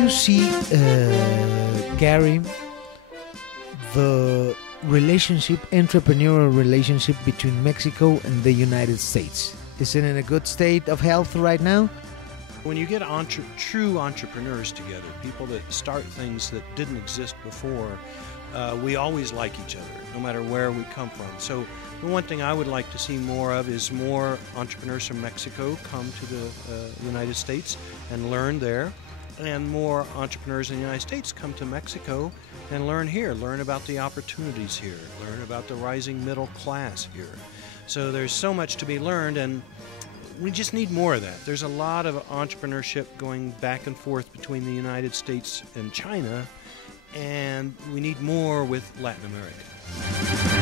you see, Gary, the entrepreneurial relationship between Mexico and the United States? Is it in a good state of health right now? When you get true entrepreneurs together, people that start things that didn't exist before, we always like each other, no matter where we come from. So the one thing I would like to see more of is more entrepreneurs from Mexico come to the United States and learn there, and more entrepreneurs in the United States come to Mexico and learn here, learn about the opportunities here, learn about the rising middle class here. So there's so much to be learned, and we just need more of that. There's a lot of entrepreneurship going back and forth between the United States and China, and we need more with Latin America.